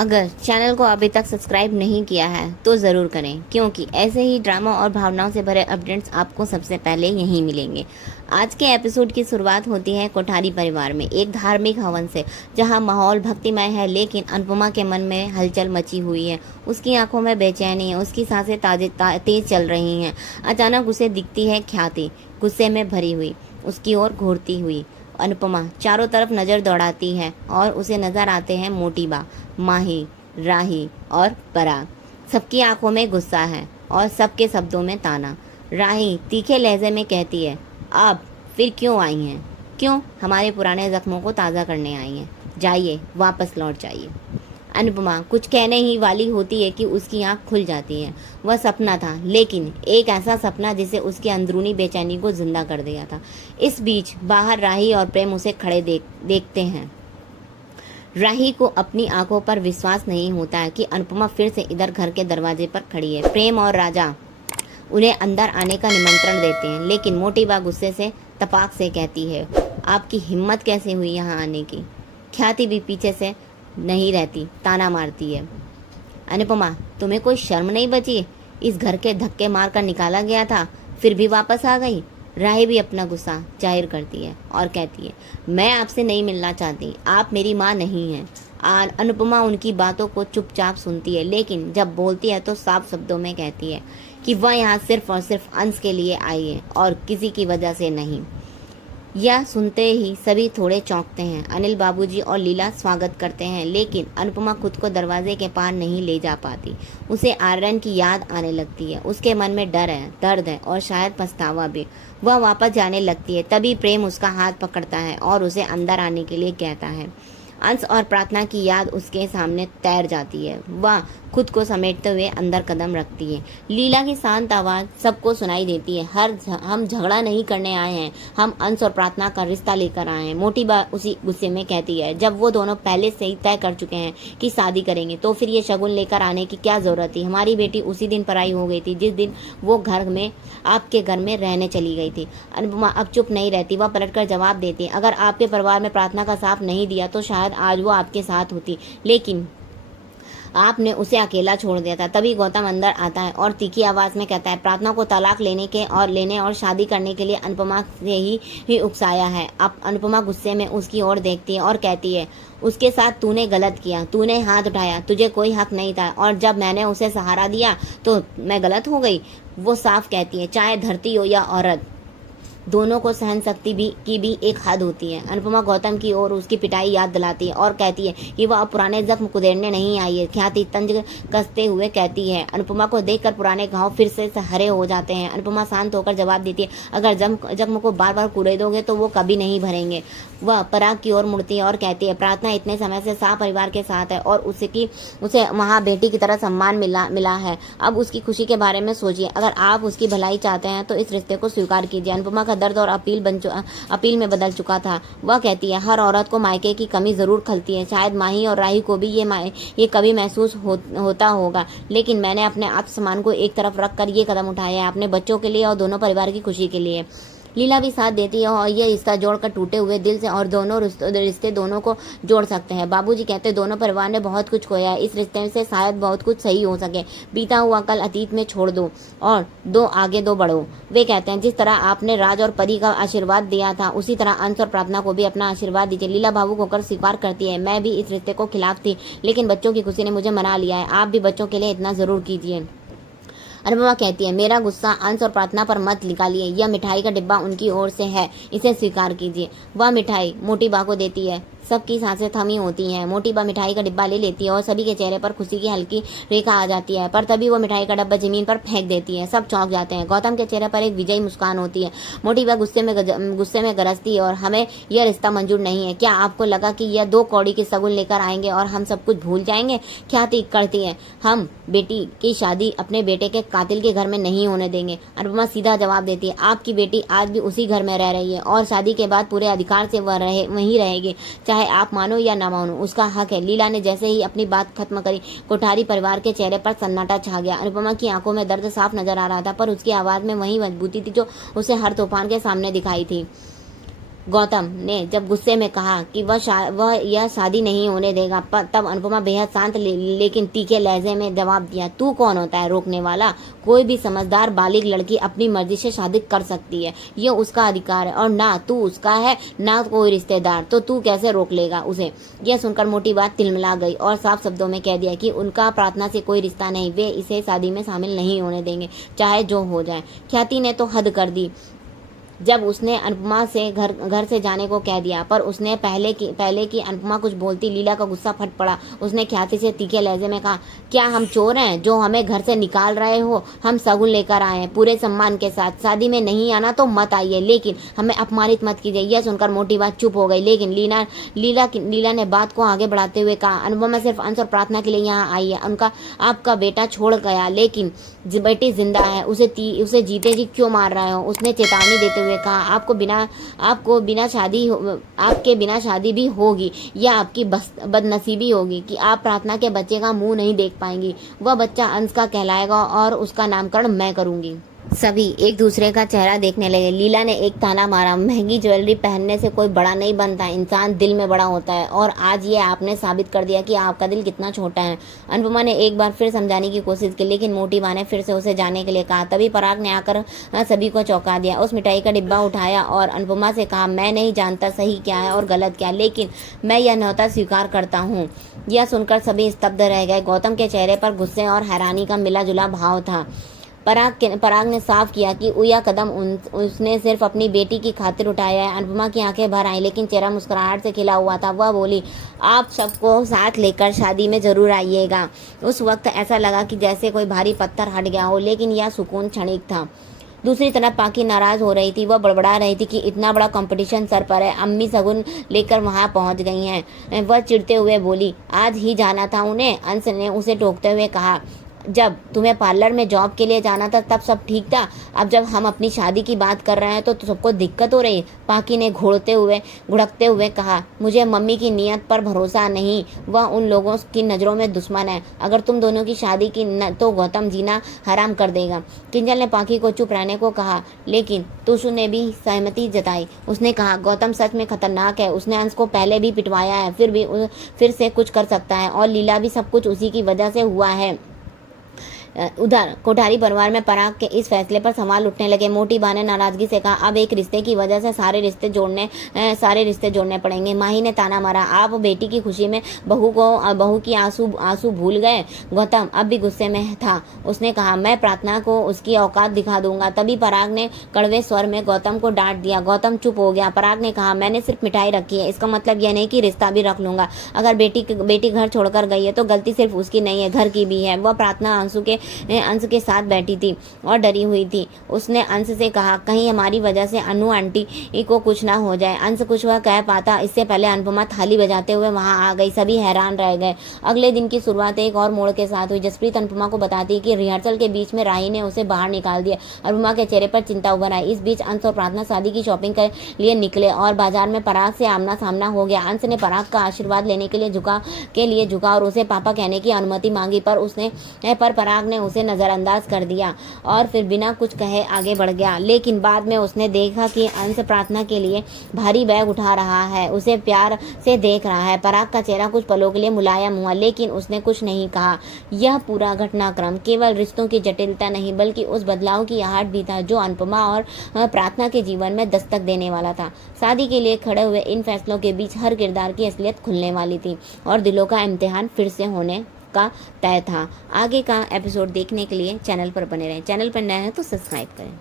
अगर चैनल को अभी तक सब्सक्राइब नहीं किया है तो ज़रूर करें, क्योंकि ऐसे ही ड्रामा और भावनाओं से भरे अपडेट्स आपको सबसे पहले यहीं मिलेंगे। आज के एपिसोड की शुरुआत होती है कोठारी परिवार में एक धार्मिक हवन से, जहां माहौल भक्तिमय है, लेकिन अनुपमा के मन में हलचल मची हुई है। उसकी आंखों में बेचैनी है, उसकी सांसें तेज चल रही हैं। अचानक उसे दिखती है ख्याति, गुस्से में भरी हुई, उसकी ओर घूरती हुई। अनुपमा चारों तरफ नज़र दौड़ाती है और उसे नज़र आते हैं मोटीबा, माही, राही और पराग। सबकी आंखों में गुस्सा है और सबके शब्दों में ताना। राही तीखे लहजे में कहती है, आप फिर क्यों आई हैं? क्यों हमारे पुराने जख्मों को ताज़ा करने आई हैं? जाइए, वापस लौट जाइए। अनुपमा कुछ कहने ही वाली होती है कि उसकी आंख खुल जाती है। वह सपना था, लेकिन एक ऐसा सपना जिसे उसकी अंदरूनी बेचैनी को जिंदा कर दिया था। इस बीच बाहर राही और प्रेम उसे खड़े देखते हैं। राही को अपनी आंखों पर विश्वास नहीं होता है कि अनुपमा फिर से इधर घर के दरवाजे पर खड़ी है। प्रेम और राजा उन्हें अंदर आने का निमंत्रण देते हैं, लेकिन मोटी बा गुस्से से तपाक से कहती है, आपकी हिम्मत कैसे हुई यहाँ आने की? ख्याति भी पीछे से नहीं रहती, ताना मारती है, अनुपमा तुम्हें कोई शर्म नहीं बची? इस घर के धक्के मार कर निकाला गया था, फिर भी वापस आ गई। राही भी अपना गुस्सा जाहिर करती है और कहती है, मैं आपसे नहीं मिलना चाहती, आप मेरी माँ नहीं हैं। अनुपमा उनकी बातों को चुपचाप सुनती है, लेकिन जब बोलती है तो साफ शब्दों में कहती है कि वह यहाँ सिर्फ और सिर्फ अंश के लिए आई है और किसी की वजह से नहीं। यह सुनते ही सभी थोड़े चौंकते हैं। अनिल बाबूजी और लीला स्वागत करते हैं, लेकिन अनुपमा खुद को दरवाजे के पार नहीं ले जा पाती। उसे आर्यन की याद आने लगती है। उसके मन में डर है, दर्द है और शायद पछतावा भी। वह वापस जाने लगती है, तभी प्रेम उसका हाथ पकड़ता है और उसे अंदर आने के लिए कहता है। अंश और प्रार्थना की याद उसके सामने तैर जाती है। वह खुद को समेटते हुए अंदर कदम रखती है। लीला की शांत आवाज़ सबको सुनाई देती है, हम झगड़ा नहीं करने आए हैं, हम अंश और प्रार्थना का रिश्ता लेकर आए हैं। मोटी बा उसी गुस्से में कहती है, जब वो दोनों पहले से ही तय कर चुके हैं कि शादी करेंगे, तो फिर ये शगुन लेकर आने की क्या ज़रूरत थी? हमारी बेटी उसी दिन पराई हो गई थी जिस दिन वो घर में आपके घर में रहने चली गई थी। अनुपमा अब चुप नहीं रहती, वह पलटकर जवाब देती है, अगर आपके परिवार में प्रार्थना का साथ नहीं दिया तो शायद आज वो आपके साथ होती, लेकिन आपने उसे अकेला छोड़ दिया था। तभी गौतम अंदर आता है और तीखी आवाज में कहता है, प्रार्थना को तलाक लेने और शादी करने के लिए अनुपमा से ही उकसाया है। अब अनुपमा गुस्से में उसकी ओर देखती है और कहती है, उसके साथ तूने गलत किया, तूने हाथ उठाया, तुझे कोई हक नहीं था, और जब मैंने उसे सहारा दिया तो मैं गलत हो गई। वो साफ कहती है, चाहे धरती हो या औरत, दोनों को सहन शक्ति की भी एक हद होती है। अनुपमा गौतम की ओर उसकी पिटाई याद दिलाती है और कहती है कि वह अब पुराने जख्म कुदेरने नहीं आई है। ख्याति तंज कसते हुए कहती है, अनुपमा को देखकर पुराने घाव फिर से हरे हो जाते हैं। अनुपमा शांत होकर जवाब देती है, अगर जख्म को बार बार कुरेदोगे तो वो कभी नहीं भरेंगे। वह पराग की ओर मुड़ती है और कहती है, प्रार्थना इतने समय से साफ परिवार के साथ है और उसे वहाँ बेटी की तरह सम्मान मिला है। अब उसकी खुशी के बारे में सोचिए। अगर आप उसकी भलाई चाहते हैं तो इस रिश्ते को स्वीकार कीजिए। अनुपमा का दर्द और अपील में बदल चुका था। वह कहती है, हर औरत को मायके की कमी जरूर खलती है, शायद माही और राही को भी ये कभी महसूस होता होगा, लेकिन मैंने अपने आत्मसम्मान को एक तरफ रख कर ये कदम उठाया है, अपने बच्चों के लिए और दोनों परिवार की खुशी के लिए। लीला भी साथ देती है और ये रिश्ता जोड़कर टूटे हुए दिल से और दोनों रिश्ते दोनों को जोड़ सकते हैं। बाबूजी कहते, दोनों परिवार ने बहुत कुछ खोया है, इस रिश्ते से शायद बहुत कुछ सही हो सके। बीता हुआ कल अतीत में छोड़ दो और आगे दो बढ़ो। वे कहते हैं, जिस तरह आपने राज और परी का आशीर्वाद दिया था, उसी तरह अंश और प्रार्थना को भी अपना आशीर्वाद दीजिए। लीला भावुक होकर स्वीकार करती है, मैं भी इस रिश्ते को खिलाफ थी, लेकिन बच्चों की खुशी ने मुझे मना लिया है। आप भी बच्चों के लिए इतना जरूर कीजिए। अनुपमा कहती है, मेरा गुस्सा अंश और प्रार्थना पर मत निकालिए, यह मिठाई का डिब्बा उनकी ओर से है, इसे स्वीकार कीजिए। वह मिठाई मोटी बा को देती है। सबकी सांसें थमी होती हैं। मोटी बा मिठाई का डिब्बा ले लेती है और सभी के चेहरे पर खुशी की हल्की रेखा आ जाती है, पर तभी वो मिठाई का डब्बा जमीन पर फेंक देती है। सब चौंक जाते हैं। गौतम के चेहरे पर एक विजयी मुस्कान होती है। मोटी बा गुस्से में गरजती है, और हमें यह रिश्ता मंजूर नहीं है। क्या आपको लगा कि यह 2 कौड़ी के सगुन लेकर आएंगे और हम सब कुछ भूल जाएंगे? ख्याति करती है, हम बेटी की शादी अपने बेटे के कातिल के घर में नहीं होने देंगे। अनुपमा सीधा जवाब देती है, आपकी बेटी आज भी उसी घर में रह रही है और शादी के बाद पूरे अधिकार से वहीं रहेगी, चाहे आप मानो या ना मानो, उसका हक है। लीला ने जैसे ही अपनी बात खत्म करी, कोठारी परिवार के चेहरे पर सन्नाटा छा गया। अनुपमा की आंखों में दर्द साफ नजर आ रहा था, पर उसकी आवाज में वही मजबूती थी जो उसे हर तूफान के सामने दिखाई थी। गौतम ने जब गुस्से में कहा कि वह यह शादी नहीं होने देगा, तब अनुपमा बेहद शांत लेकिन तीखे लहजे में जवाब दिया, तू कौन होता है रोकने वाला? कोई भी समझदार बालिग लड़की अपनी मर्जी से शादी कर सकती है, ये उसका अधिकार है, और ना तू उसका है ना कोई रिश्तेदार, तो तू कैसे रोक लेगा उसे? यह सुनकर मोटी बात तिलमिला गई और साफ शब्दों में कह दिया कि उनका प्रार्थना से कोई रिश्ता नहीं, वे इसे शादी में शामिल नहीं होने देंगे, चाहे जो हो जाए। ख्याति ने तो हद कर दी जब उसने अनुपमा से घर से जाने को कह दिया, पर उसने पहले की अनुपमा कुछ बोलती लीला का गुस्सा फट पड़ा। उसने ख्याति से तीखे लहजे में कहा, क्या हम चोर हैं जो हमें घर से निकाल रहे हो? हम सगुन लेकर आए हैं पूरे सम्मान के साथ, शादी में नहीं आना तो मत आइए, लेकिन हमें अपमानित मत कीजिए। यह सुनकर मोटी बात चुप हो गई, लेकिन लीला ने बात को आगे बढ़ाते हुए कहा, अनुपमा सिर्फ अंश और प्रार्थना के लिए यहाँ आई है। उनका आपका बेटा छोड़ गया, लेकिन बेटी जिंदा है, उसे जीते जी क्यों मार रहे हो? उसने चेतावनी देते हुए कहा, आपके बिना शादी भी होगी, या आपकी बदनसीबी होगी कि आप प्रार्थना के बच्चे का मुंह नहीं देख पाएंगी। वह बच्चा अंश का कहलाएगा और उसका नामकरण मैं करूंगी। सभी एक दूसरे का चेहरा देखने लगे। लीला ने एक ताना मारा, महंगी ज्वेलरी पहनने से कोई बड़ा नहीं बनता, इंसान दिल में बड़ा होता है, और आज ये आपने साबित कर दिया कि आपका दिल कितना छोटा है। अनुपमा ने एक बार फिर समझाने की कोशिश की, लेकिन मोटी माँ ने फिर से उसे जाने के लिए कहा। तभी पराग ने आकर सभी को चौंका दिया। उस मिठाई का डिब्बा उठाया और अनुपमा से कहा, मैं नहीं जानता सही क्या है और गलत क्या, लेकिन मैं यह न्योता स्वीकार करता हूँ। यह सुनकर सभी स्तब्ध रह गए। गौतम के चेहरे पर गुस्से और हैरानी का मिला जुला भाव था। पराग ने साफ किया कि यह कदम उसने सिर्फ अपनी बेटी की खातिर उठाया है। अनुपमा की आंखें भर आई, लेकिन चेहरा मुस्कुराहट से खिला हुआ था। वह बोली, आप सबको साथ लेकर शादी में जरूर आइएगा। उस वक्त ऐसा लगा कि जैसे कोई भारी पत्थर हट गया हो, लेकिन यह सुकून क्षणिक था। दूसरी तरफ पाकी नाराज हो रही थी। वह बड़बड़ा रही थी कि इतना बड़ा कंपटीशन सर पर है, अम्मी सगुन लेकर वहां पहुंच गई हैं। वह चिढ़ते हुए बोली, आज ही जाना था उन्हें। अंश ने उसे टोकते हुए कहा, जब तुम्हें पार्लर में जॉब के लिए जाना था तब सब ठीक था, अब जब हम अपनी शादी की बात कर रहे हैं तो सबको दिक्कत हो रही। पाकी ने घुड़कते हुए कहा, मुझे मम्मी की नीयत पर भरोसा नहीं, वह उन लोगों की नज़रों में दुश्मन है। अगर तुम दोनों की शादी की तो गौतम जीना हराम कर देगा। किंजल ने पाकी को चुप रहने को कहा, लेकिन तुषु ने भी सहमति जताई। उसने कहा, गौतम सच में खतरनाक है, उसने अंश को पहले भी पिटवाया है, फिर से कुछ कर सकता है, और लीला भी सब कुछ उसी की वजह से हुआ है। उधर कोठारी परिवार में पराग के इस फैसले पर सवाल उठने लगे। मोटी बा ने नाराजगी से कहा, अब एक रिश्ते की वजह से सारे रिश्ते जोड़ने पड़ेंगे। माही ने ताना मारा, आप बेटी की खुशी में बहू की आंसू भूल गए। गौतम अब भी गुस्से में था। उसने कहा, मैं प्रार्थना को उसकी औकात दिखा दूंगा। तभी पराग ने कड़वे स्वर में गौतम को डांट दिया। गौतम चुप हो गया। पराग ने कहा, मैंने सिर्फ मिठाई रखी है, इसका मतलब यह नहीं कि रिश्ता भी रख लूंगा। अगर बेटी घर छोड़कर गई है तो गलती सिर्फ उसकी नहीं है, घर की भी है। वह प्रार्थना अंश के साथ बैठी थी और डरी हुई थी। उसने अंश से कहा, कहीं हमारी वजह से अनु आंटी को कुछ ना हो जाए। अंश कुछ वह कह पाता इससे पहले अनुपमा थाली बजाते हुए वहां आ गई। सभी हैरान रह गए। अगले दिन की शुरुआत एक और मोड़ के साथ हुई। जसप्रीत अनुपमा को बताती कि रिहर्सल के बीच में राही ने उसे बाहर निकाल दिया। अनुपमा के चेहरे पर चिंता उभर आई। इस बीच अंश और प्रार्थना शादी की शॉपिंग के लिए निकले और बाजार में पराग से आमना सामना हो गया। अंश ने पराग का आशीर्वाद लेने के लिए झुका और उसे पापा कहने की अनुमति मांगी, पर पराग ने उसे नजरअंदाज कर दिया और फिर बिना कुछ कहे आगे बढ़ गया। लेकिन बाद में उसने देखा कि अंश प्रार्थना के लिए भारी बैग उठा रहा है, उसे प्यार से देख रहा है। पराग का चेहरा कुछ पलों के लिए मुलायम हुआ, लेकिन उसने कुछ नहीं कहा। यह पूरा घटनाक्रम केवल रिश्तों की जटिलता नहीं बल्कि उस बदलाव की आहट भी था जो अनुपमा और प्रार्थना के जीवन में दस्तक देने वाला था। शादी के लिए खड़े हुए इन फैसलों के बीच हर किरदार की असलियत खुलने वाली थी और दिलों का इम्तिहान फिर से होने का तय था। आगे का एपिसोड देखने के लिए चैनल पर बने रहें। चैनल पर नए हैं तो सब्सक्राइब करें।